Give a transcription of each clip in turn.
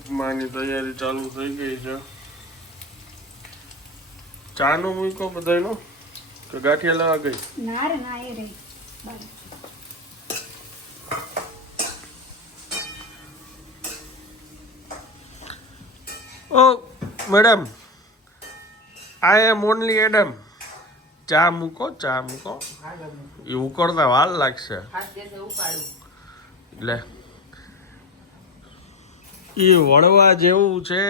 ઉપમાની તૈયારી ચાલુ થઈ ગઈ છે. ચાનો મૂકો બધાયનો કે ગાંઠિયા લેવા ગઈ? ના રે ના એ રે ઓ madam, I am only Adam. ચા મૂકો, ચા મૂકો. એ ઉકળતા વાર લાગશે. એટલે એ વળવા જેવું છે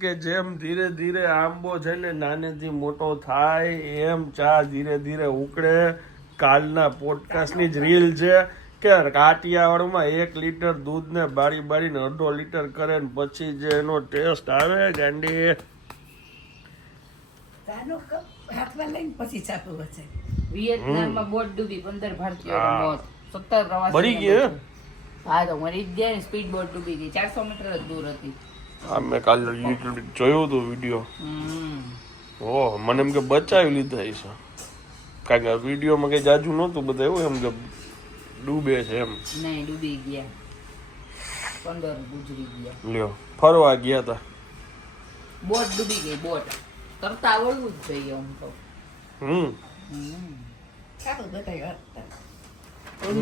કે જેમ ધીરે ધીરે આંબો છે ને નાનેથી મોટો થાય એમ ચા ધીરે ધીરે ઉકળે. કાલના પોડકાસ્ટની જ રીલ છે કે કાઠિયાવાડમાં 1 લીટર દૂધને બાળી બાળીને 1/2 લીટર કરે ને પછી જે એનો ટેસ્ટ આવે ગાંડી. વિયેતનામમાં બોટ ડૂબી 15 ભારતીયોના મોત, 17 પ્રવાસીઓ મરી ગયા. હા તો મરી જ ગયા ને. સ્પીડ બોટ ડૂબી ગઈ, 400 મીટર જ દૂર હતી. હા મેં કાલે જોયું હતું વિડીયો. ઓહ, મને એમ કે બચાવી લીધા છે કારણ કે વિડીયોમાં કઈ જાજુ નહોતું બધા એવું એમ કે ડૂબે છે એમ. નહીં, ડૂબી ગયા. 15 ગુજરી ગયા. લ્યો, ફરવા ગયા હતા. બોટ ડૂબી ગઈ. બોટ તરતા આવડવું જ જોઈએ આમ તો.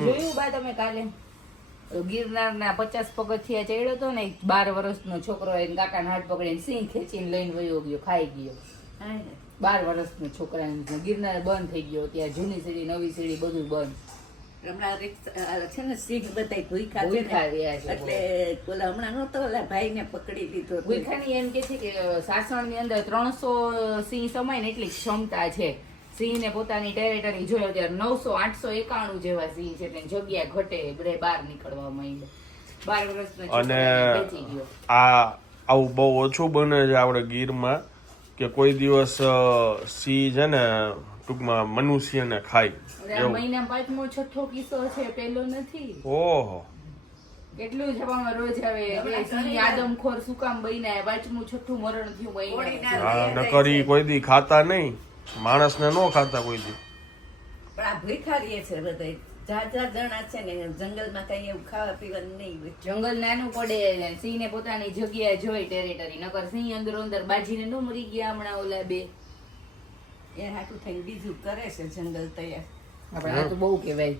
જોયું બા તમે કાલે ગિરનારના 50 પગથિયા ચડ્યો હતો ને, 12 વર્ષનો છોકરો એને કાકાના હાથ પકડીને સિંહ ખેંચીને લઈને વયો ગયો, ખાઈ ગયો. 12 વર્ષનો છોકરા. ગિરનાર બંધ થઈ ગયો, ત્યાં જૂની સીડી નવી સીડી બધું બંધ. હમણાં છે ને સિંહ બધા ભૂખા છે એટલે ઓલા હમણાં નતો ઓલા ભાઈ ને પકડી લીધો. ભૂખાની એમ કે છે કે સાસણની અંદર 300 સિંહ સમાય ને એટલી ક્ષમતા છે. સિંહને પોતાની ટેરેટરી જોયો ત્યારે 900-891 જેવા સિંહ છે, તેને જગ્યા ઘટે, બધા બહાર નીકળવા માંડ્યા. 12 વર્ષનો અને છોકરો બેચી ગયો. આવું બહુ ઓછું બને છે આપણે ગીરમાં કે કોઈ દિવસ સિંહ છે ને ટૂંકમાં મનુષ્યને ખાય. મહિનામાં 5મો-6થો કિસ્સો છે, પેલો નથી. ઓહો, કેટલું જવામાં રોજ આવે કે સિંહ આદમખોર શું કામ બન્યા, 5મું-6થું મરણ થયું મહિના. નકર ઈ કોઈ દી ખાતા નહીં, માણસને નો ખાતા કોઈ દી. પણ આ ભૂખા રહે છે બધા. જાત જણા છે ને જંગલમાં કઈ એવું ખાવા પીવાનું નહીં. જંગલ નાનું પડે, સિંહ ને પોતાની જગ્યાએ જોઈ ટેરેટરી. નકર સિંહ અંદરો અંદર બાજીને નો મરી ગયા હમણાં ઓલા બે. એ હાટું થઈને બીજું કરે છે જંગલ તૈયાર. આપણે આ તો બહુ કહેવાય.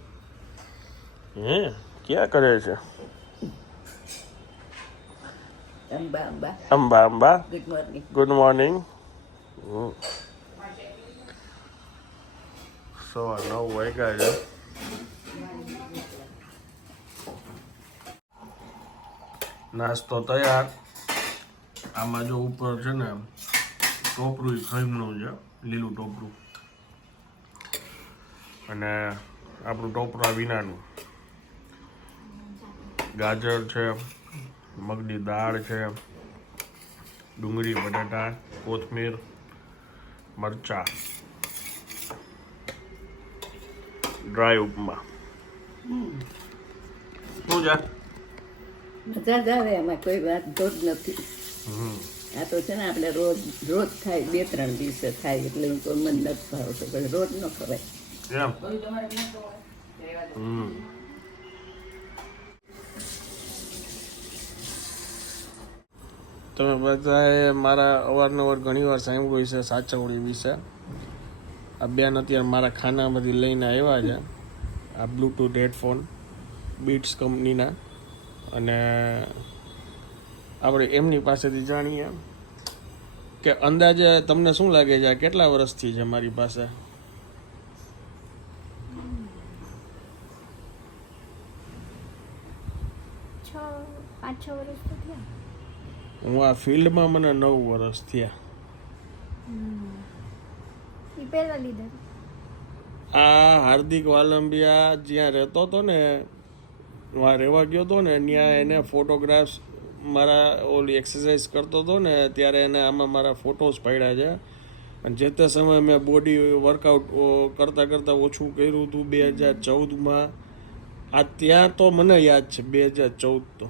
ક્યાં કરે છે? Amba Amba Amba Amba. Good morning. Good morning. 9:15 વાગ્યા છે. નાસ્તો તૈયાર. આમાં જો ઉપર છે ને ટોપરું ખરીદનું છે, લીલું ટોપરું, અને આપણું ટોપરા વિનાનું. ગાજર છે, મગની દાળ છે, ડુંગળી, બટાટા, કોથમીર, મરચા, ડ્રાય ઉપમા. શું છે? મજા જ આવે એમાં, કોઈ વાત તો જ નથી. આ તો છે ને આપણે રોજ થાય, 2-3 દિવસે થાય એટલે હું તો મન નથી ભાવતો, પણ રોજ ન ખવાય એમ. તમે બધાએ મારા અવારનવાર ઘણીવાર સાંભળ્યું છે સાચવણી વિશે. આ બેન અત્યારે મારા ખાનામાંથી લઈને આવ્યા છે આ બ્લૂટૂથ હેડફોન બીટ્સ કંપનીના, અને આપણે એમની પાસેથી જાણીએ કે અંદાજે તમને શું લાગે છે આ કેટલા વર્ષથી છે મારી પાસે? 5-6 વર્ષ તો થયા. હું આ ફિલ્ડમાં મને 9 વર્ષ થયા. ઈ પહેલા લીધા. આ હાર્દિક વાલંબિયા જ્યાં રહેતો હતો ને, ત્યાં રહેવા ગયો હતો ને, ત્યાં એને ફોટોગ્રાફ્સ મારા ઓલી એક્સરસાઇઝ કરતો હતો ને ત્યારે એને આમાં મારા ફોટોસ પાડ્યા છે. અને જે તે સમયે મેં બોડી વર્કઆઉટ કરતાં ઓછું કર્યું હતું 2014માં. આ ત્યાં તો મને યાદ છે 2014 તો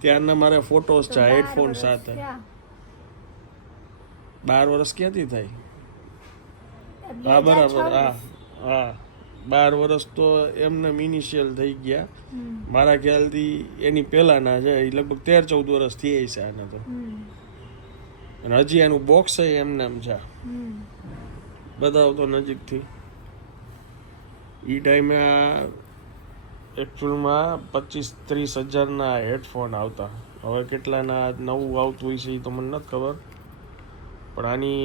ત્યારના મારા ફોટોસ છે હેડફોન સાથે. 12 વર્ષ ક્યાંથી થાય? હા બરાબર. હા 12 વર્ષ તો એમને ઇનિશિયલ થઈ ગયા. હમ મારા ખ્યાલથી એની પહેલાંના છે, એ લગભગ 13-14 વર્ષ થઈ છે આને તો. હમ અને હજી એનું બોક્સ એમને એમ છે. હમ બતાવતો નજીકથી. એ ટાઈમે એકચ્યુઅલમાં 25-30 હજારના હેડફોન આવતા. હવે કેટલાના નવું આવતું હોય છે એ તો મને નથી ખબર, પણ આની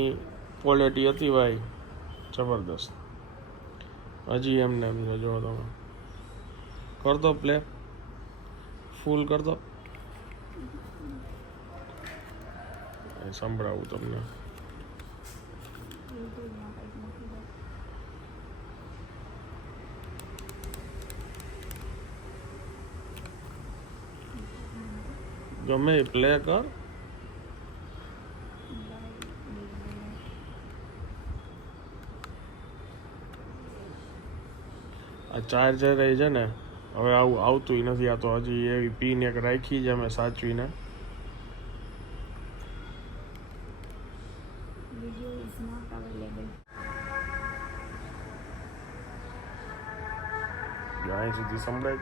ક્વોલિટી હતી ભાઈ જબરદસ્ત. હજી એમને એમ છે. જો તમે કરતો પ્લે, ફૂલ કરતો, સંભળાવું તમને. ગમે પ્લે કર. આ ચાર્જર એ છે ને હવે આવું આવતું નથી. આ તો હજી એવી પિન એક રાખી છે અમે સાચવીને. Video is not available. અહીં સુધી સંભળાય.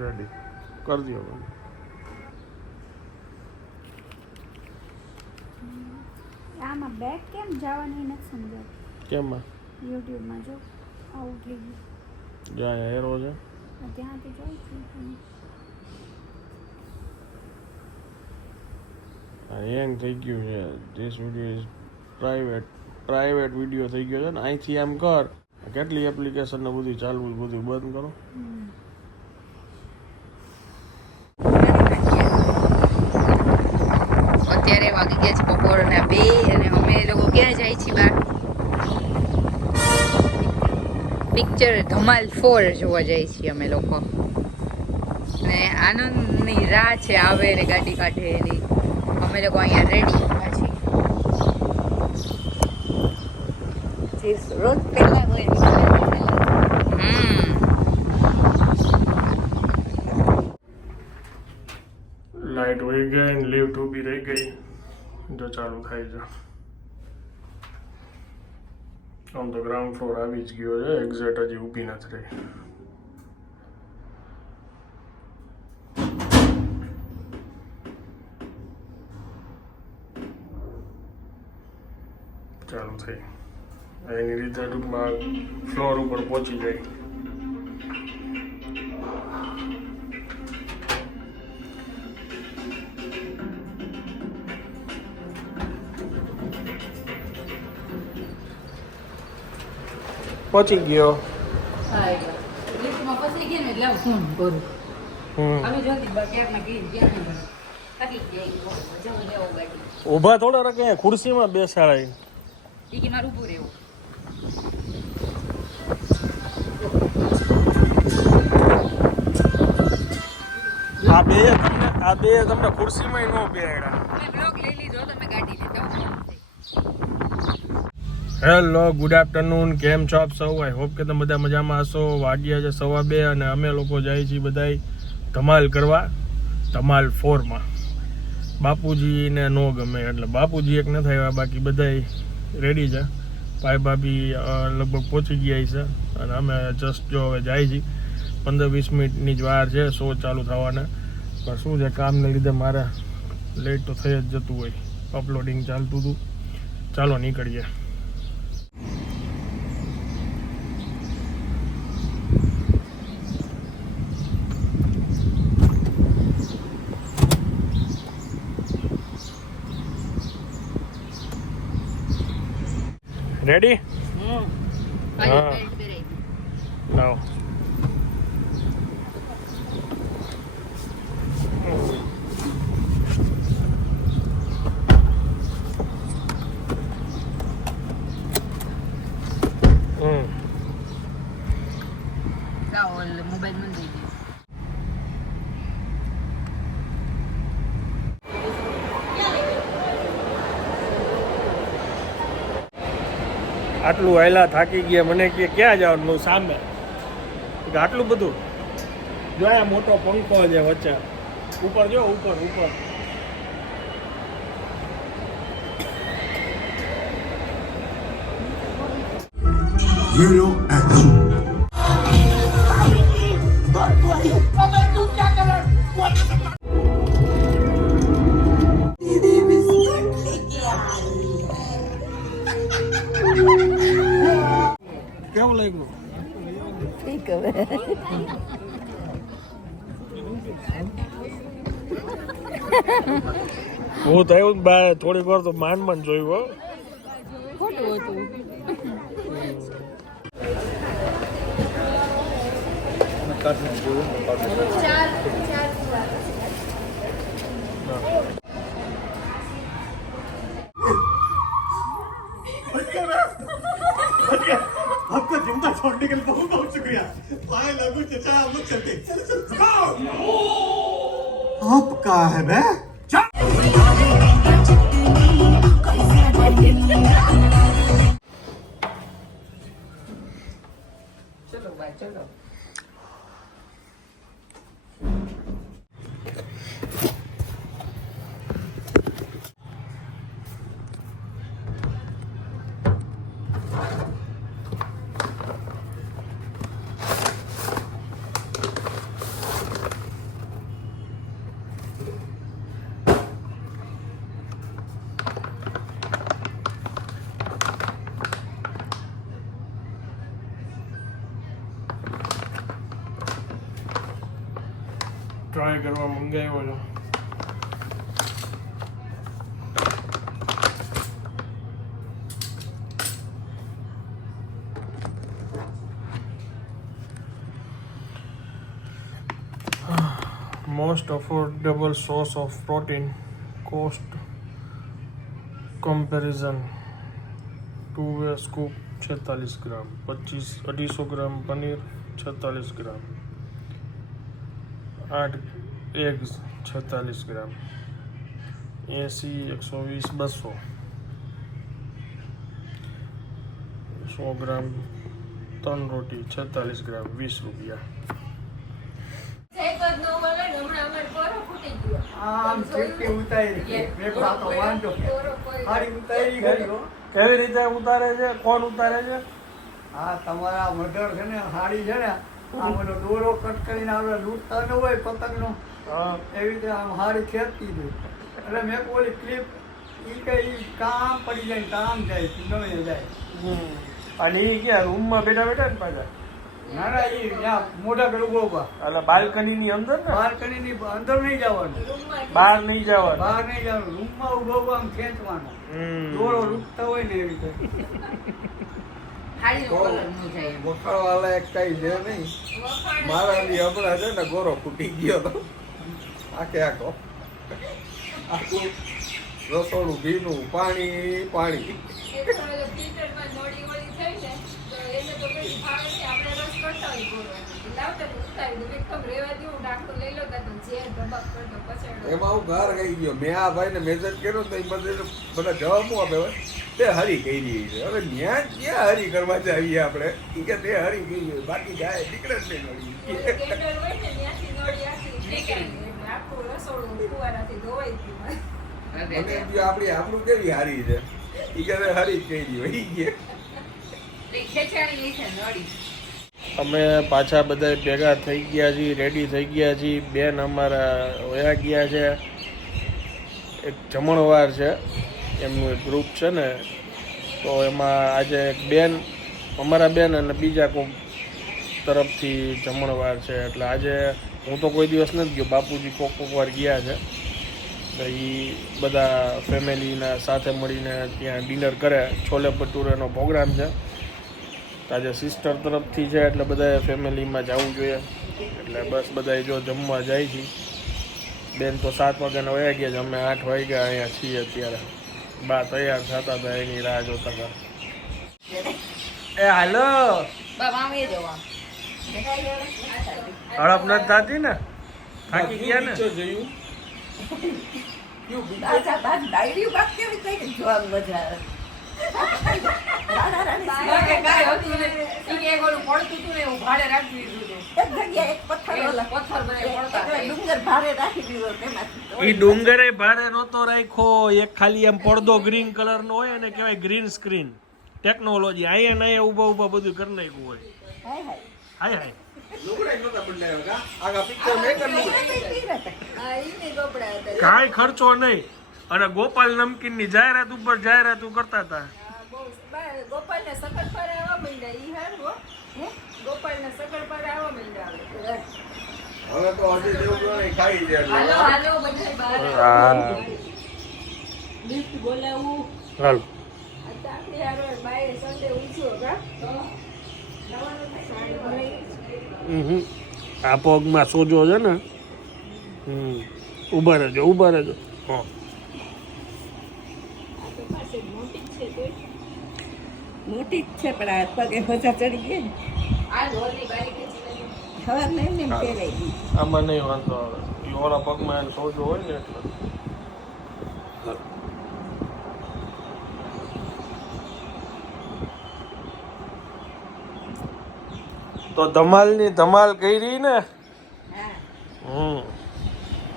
રેડી કરી દો ભાઈ. આમાં બેક કેમ જવાની નથી સમજાતું. કેમાં યુટ્યુબમાં જો આવું થઈ ગયું. જ્યાં એરો છે આ ત્યાંથી જોઉં છું પણ હેંગ થઈ ગયું છે. This video is private video થઈ ગયો છે ને. અહીંથી આમ કર, કેટલી એપ્લિકેશન ને બધું ચાલવું બધું બંધ કરો. અત્યારે વાગી ગયા છે બપોરના 2 અને અમે લોકો ક્યાં જાય છીએ બહાર? પિક્ચર ધમાલ 4 જોવા જાય છીએ અમે લોકો. અને આનંદની રાહ છે આવે ને ગાડી કાઢે એની. અમે લોકો અહીંયા રેડી થયા છીએ. રોજ પહેલા હોય. લાઇટ વહી ગઈ ને લિફ્ટ ઊભી રહી ગઈ. જો ચાલુ થાય છે. આમ તો ગ્રાઉન્ડ ફ્લોર આવી જ ગયો છે. એક્ઝેક્ટ હજી ઊભી નથી રહી. ચાલુ થઈ એની રીતે ટૂંકમાં ફ્લોર ઉપર પહોંચી જાય. પહોંચી ગયો. લિફ્ટમાં ફસી ગયા ને એટલે આવું ફોન કરું. અમે જલ્દી ક્યારના ક્યાં થાકી ગયા. જવું લેવો ગાડી. ઊભા થોડા રકે ખુરશીમાં બેસાડાય. ઈ મારું ઊભું રહેવું. આ બે તમને ખુરશીમાં નો બેહાડ્યા. મેં બ્લોગ લઈ લીધો તમે ગાડી લેતા. Hello, good afternoon. કેમ છો આપ સૌ? આઈ હોપ કે તમે બધા મજામાં હશો. વાગ્યા છે 2:15 અને અમે લોકો જાય છીએ બધાય ધમાલ કરવા. ધમાલ 4માં બાપુજીને નો ગમે એટલે બાપુજી એક નથી આવ્યા, બાકી બધાય રેડી છે. ભાઈ ભાભી લગભગ પહોંચી ગયા છે અને અમે જસ્ટ જો હવે જાય છીએ. 15-20 મિનિટની જ વાર છે શો ચાલુ થવાના. પણ શું છે, કામને લીધે મારે લેટ તો થઈ જ જતું હોય. અપલોડિંગ ચાલતું હતું. ચાલો નીકળીએ. રેડી? હા. લાવો. મોબાઈલ બંધ થઈ ગયો. આટલું હાયલા થાકી ગયા. મને કે ક્યાં જવાનું? સામે. આટલું બધું જો આ મોટો પંખો છે વચ્ચે. ઉપર જો ઉપર. Hero action. કેવું લાગ્યું? ઠીક હવે હું તો એવું બા થોડીક વાર તો માન જોયું હો. ખોટું હતું. आपको जिंदा छोड़ने के लिए बहुत बहुत शुक्रिया। पाए लागू चचा हम लोग चलते। आपका है बे ચલો બા ચલો. ટ્રાય કરવા મંગાવ્યો છો. Most affordable source of protein, cost comparison. 2 scoop 46 gram, 250 gram paneer 46 gram, 8 eggs 46 ગ્રામ, 80 120 200, 100 ગ્રામ 3 રોટી 46 ગ્રામ 20 રૂપિયા. આમ છેટી ઉતારી મેં પાતો વાંધો હારી ઉતારી ગઈ હો. કેવી રીતે ઉતારે છે? કોણ ઉતારે છે? હા તમારા મધર છે ને હાડી છે ને આમ ઓલો દોરો કટ કરીને આપણે લૂંટતા ન હોય પતંગનો હા. એવી રીતે આમ હાડી ખેંચતી હતી એટલે મેં ઓલી ક્લિપ ઈ કે ઈ કામ પડી જાય ને કામ જાય ગમે જાય. અને એ ક્યાં રૂમમાં બેઠા બેઠા ને પાછા? ના ના ઈ ત્યાં મોઢા પર ઉભો ઉભા એટલે બાલ્કની ની અંદર ને? બાલ્કનીની અંદર નહીં જવાનું બહાર નહીં જવાનું. બહાર નહીં જવાનું રૂમમાં ઉભો ઉભો આમ ખેંચવાનો દોરો લૂંટતા હોય ને એવી રીતે. થાળીનો કલર ન જાય એમ. વખાણવાળા એક કઈ છે નહીં મારા બી હમણાં છે ને ગોરો ફૂટી ગયો તો આખો આખું રસોડું ભીનું પાણી પાણી. એમાં હું ઘર ગઈ ગયો મેં આ ભાઈ ને મેસેજ કર્યો તો બધા જવાબ શું આપે હોય તે હરી કરી છે. હવે ન્યા ક્યાં હરી કરવા જઈએ આપણે કે તે હરી ગઈ હોય બાકી ગાય નીકળે જ નહીં મળી. મને એમ થયું આપણી આપણું કેવી હારી છે ઈ કે હરી જ કરી હોય ઈ કે ખેંચાણી છે નળી. અમે પાછા બધા ભેગા થઈ ગયા છીએ, રેડી થઈ ગયા છીએ. બેન અમારા વયા ગયા છે. એક જમણવાર છે એમનું એક ગ્રુપ છે ને તો એમાં આજે એક બેન અમારા બેન અને બીજા કોઈક તરફથી જમણવાર છે. એટલે આજે હું તો કોઈ દિવસ નથી ગયો, બાપુજી કોક વાર ગયા છે. તો એ બધા ફેમિલીના સાથે મળીને ત્યાં ડિનર કરે. છોલે ભટુરેનો પ્રોગ્રામ છે. આજે સિસ્ટર તરફથી છે એટલે બધા ફેમિલીમાં જવું જોઈએ. એટલે બસ બધા જો જમવા જાય છે. બેન તો 7 વાગ્યાના વયા ગયા છે, અમે 8 વાગ્યા અહીંયા છીએ અત્યારે. બા તૈયાર થતા હતા એની રાહ જોતા હતા. એ હાલો બાબા આમ એ જવા હડપ નથી થતી ને? થાકી ગયા ને? ડાયરી વાત કેવી થઈ કે જોવાનું મજા આવે. કાંઈ હતું નહીં. ઈ કે એક ઓલું પડતું હતું ને એવું ભાડે રાખી દીધું હતું. એક જગ્યાએ એક પથ્થર ઓલા પથ્થર બધા પડતા હતા. ડુંગર ભારે રાખી દીધો તેમાંથી એ ડુંગરે ભારે નહોતો રાખ્યો. એક ખાલી એમ પડદો ગ્રીન કલરનો હોય એને કહેવાય ગ્રીન સ્ક્રીન. ટેકનોલોજી અહીંયા ને અહીંયા ઊભા ઊભા બધું કરી નાખ્યું હોય. હાય હાય હાય હાય. લુગડા નહોતા બંધાવ્યા કા આગા પિક્ચર મેં કર્યું કાંઈ ખર્ચો નહીં અને ગોપાલ નમકીનની જાહેરાત ઉપર જાહેરાતો કરતા હતા. ગોપાલને સકરપારા આવવા માંડ્યા ઈ હારું હો. હે ગોપાલને સકરપારા આવવા માંડ્યા હવે તો હજી દેવગણ ખાઈ જાય હાલો હાલો બધાય બહાર હા લિફ્ટ બોલાવું હાલ આપણે હારો બાય સન્ડે ઊંચો કા આ પગમાં સોજો છે ને ઊભા રહેજો ઊભા રહેજો. હા મોટી જ છે પણ આ પગે મજા ચડી ગઈ ને આ ઢોલની બારી ખેંચી ખબર નહીં ને એમ પહેરાઈ ગઈ આમાં નહીં વાંધો આવે. એ ઓલા પગમાં એને સોજો હોય ને એટલે. તો ધમાલની ધમાલ કરી ને.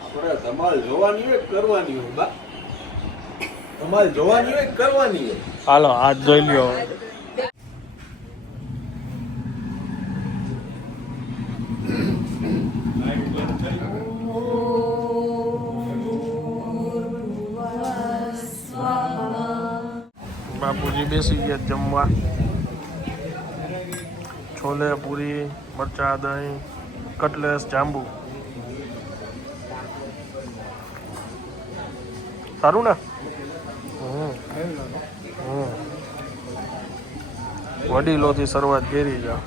આપણે ધમાલ જોવાની હોય કરવાની હોય બા ધમાલ જોવાની હોય કરવાની હોય. હાલો હાથ જોઈ લ્યો. બાપુજી બેસી ગયા જમવા. છોલે પૂરી મરચા દહીં કટલેસ જાંબુ. સારું ને. વડીલોથી શરૂઆત કરી જા.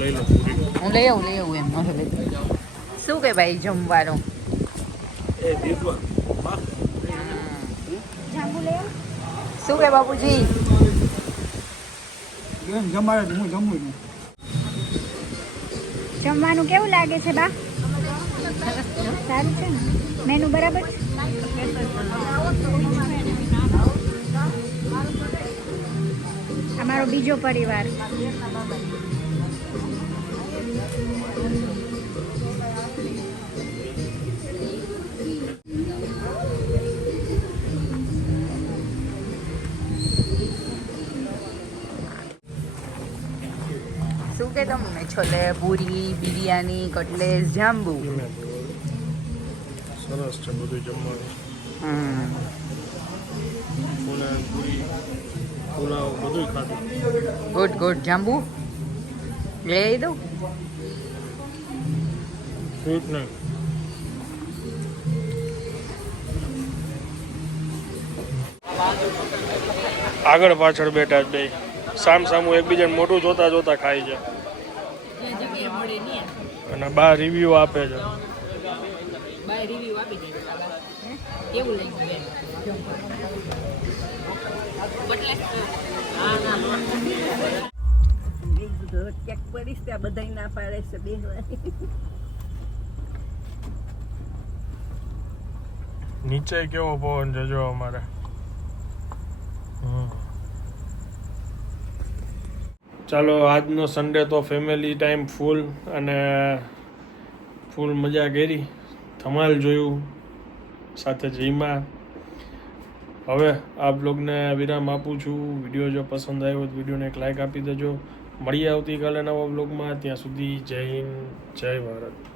લઈ લો પૂરી. હું લઈ આવું એમ શું કે ભાઈ જમવાનું એ દીપક જાંબુ લઈ આવ. શું કે બાપુજી જમાડે હું જમું નહીં. જમવાનું કેવું લાગે છે બા? સારું છે ને? મેનુ બરાબર છે? અમારો બીજો પરિવાર. શું કે તમને છોલે પૂરી બિરયાની કટલેસ જાંબુ સરસ છે બધું જમવાનું. છોલે પૂરી પુલાવ બધું ખાધું. ગુડ ગુડ જાંબુ લઈ દઉં ફ્રૂટ નહીં. આગળ પાછળ બેઠા જ બે સામ સામું એકબીજાને મોઢું જોતા જોતા ખાય છે અને બહાર રિવ્યુ આપે છે. કેવું લઈ ચેક કરીશ ત્યાં બધા ના પાડે છે બેહવાની. નીચે કેવો પવન છે જો અમારે. ચાલો આજનો સન્ડે તો ફેમિલી ટાઈમ ફૂલ અને ફૂલ મજા કરી. ધમાલ જોયું સાથે જઈમાં. હવે આ બ્લોગને વિરામ આપું છું. વિડીયો જો પસંદ આવ્યો તો વિડીયોને એક લાઈક આપી દેજો. મળીએ આવતીકાલે નવા બ્લોગમાં. ત્યાં સુધી જય હિન્દ જય ભારત.